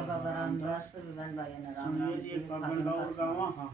जय बाबा रामदास विवन भाई ने राम सुनिए राम जी जी एक फागुन बंदा का और सुना। गावा। हाँ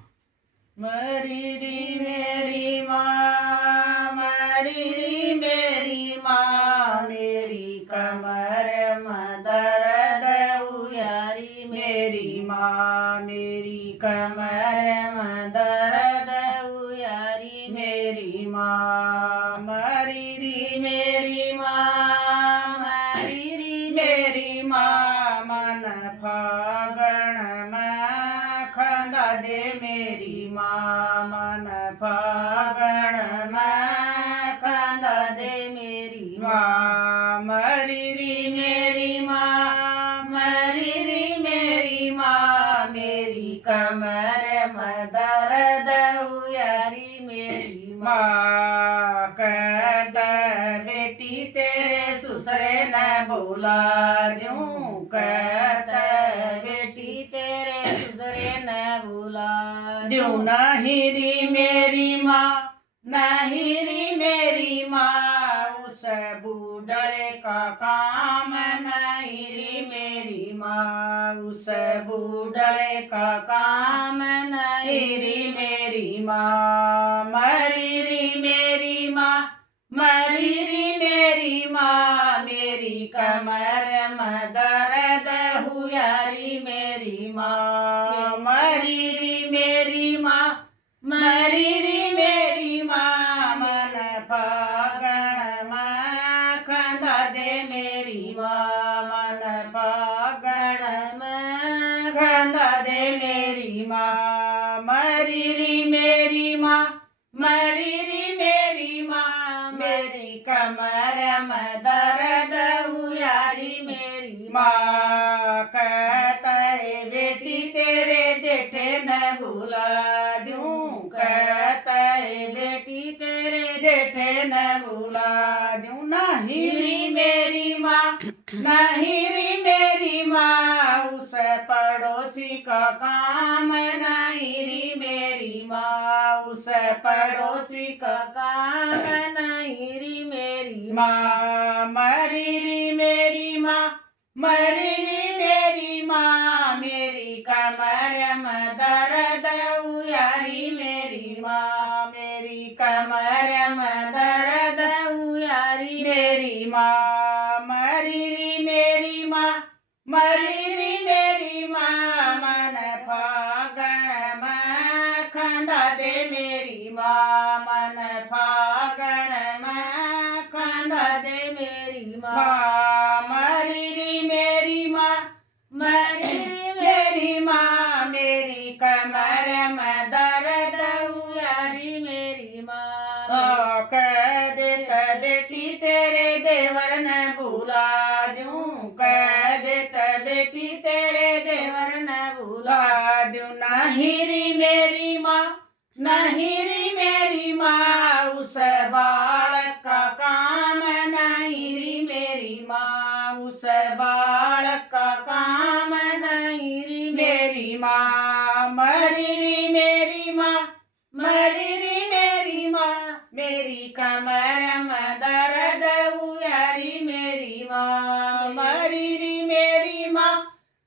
मरी री मेरी माँ, मरी री मेरी माँ, मेरी कमर में दर्द उयारी मेरी माँ, मेरी कमर में दर्द उयारी मेरी माँ, मरी री मेरी माँ, मरी री मेरी माँ, मन फागण में खंदा दे मेरी माँ, मन फागण में खंदा दे मेरी माँ, मरी री मेरी माँ, मरी री मेरी माँ, मेरी कमर में दर्द उयारी मेरी माँ, कहता बेटी तेरे ससुरे न बुला दूं, कहता बेटी तेरे ससुरे न बुला दूं, नहीं री मेरी माँ, नहीं री मेरी माँ, उस बूढ़े का काम नहीं री मेरी माँ, उस बूढ़े का काम नहीं री मेरी माँ, मरी री मेरी माँ, मरी री मेरी माँ, मेरी कमर में दर्द हुयारी मेरी माँ, मरी री मेरी माँ, मरी री मेरी माँ, मन फागण में खंदा दे मेरी माँ, मन फागण में खंदा दे मेरी माँ, मरी री मेरी माँ, मरी री मेरी माँ, मेरी कमर में दर्द उयारी मेरी माँ, कहता है बेटी तेरे जेठे न भुला दूं, कहता है बेटी तेरे जेठे न भुला दूं, नहीं री मेरी माँ, नहीं री मेरी माँ, उस पड़ोसी का काम नहीं री मेरी माँ, उस पड़ोसी का काम नहीं री मेरी माँ, मरी री मेरी माँ, मरी री मेरी माँ, मेरी कमर में दर्द उयारी मेरी माँ, मेरी कमर में दर्द उयारी मेरी माँ, मरी री मेरी माँ, मरी री मेरी माँ, मन फागण में खंदा दे मेरी माँ, मन फागण में खंदा दे मेरी माँ, मरी री मेरी माँ, मरी री मेरी माँ, मेरी कमर में दर्द उयारी मेरी माँ, कह देता बेटी तेरे देवर न भुला दूं, कह देता बेटी तेरे देवर न भुला दूं, नहीं री मेरी माँ, नहीं री मेरी माँ, उस बालक का काम नहीं री मेरी माँ, उस बालक का काम नहीं री मेरी माँ, मरी री मेरी माँ, मरी री मेरी माँ, मेरी कमर में दर्द उयारी मेरी माँ, मरी री मेरी माँ,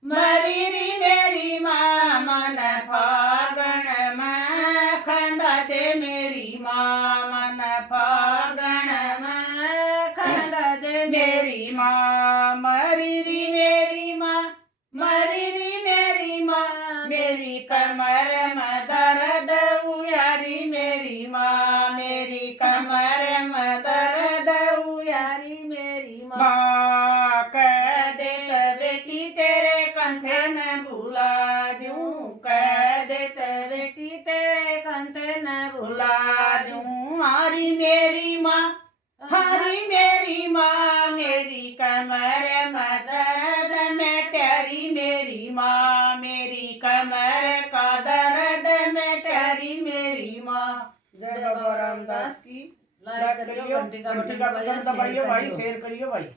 मरी री मेरी माँ, मन फागण में खंदा दे मेरी माँ, मन फागण में खंदा दे मेरी माँ, मरी री मेरी माँ, मरी री मेरी माँ, मेरी कमर में दर्द उयारी मेरी माँ, मेरी कमर में दर्द उयारी मेरी माँ, कह देत बेटी तेरे कंधे न भुला दूं, कह देत बेटी तेरे कंधे न भुला दूं, हारी मेरी माँ, हारी मेरी माँ, मेरी कमर में दर्द में ट्यारी मेरी माँ, मेरी कमर का दर्द में ट्यारी मेरी माँ। जय बाबा रामदास की। लाइक करियो, घंटी का बटन दबाइयो, शेयर भाई, करियो। शेयर करियो भाई।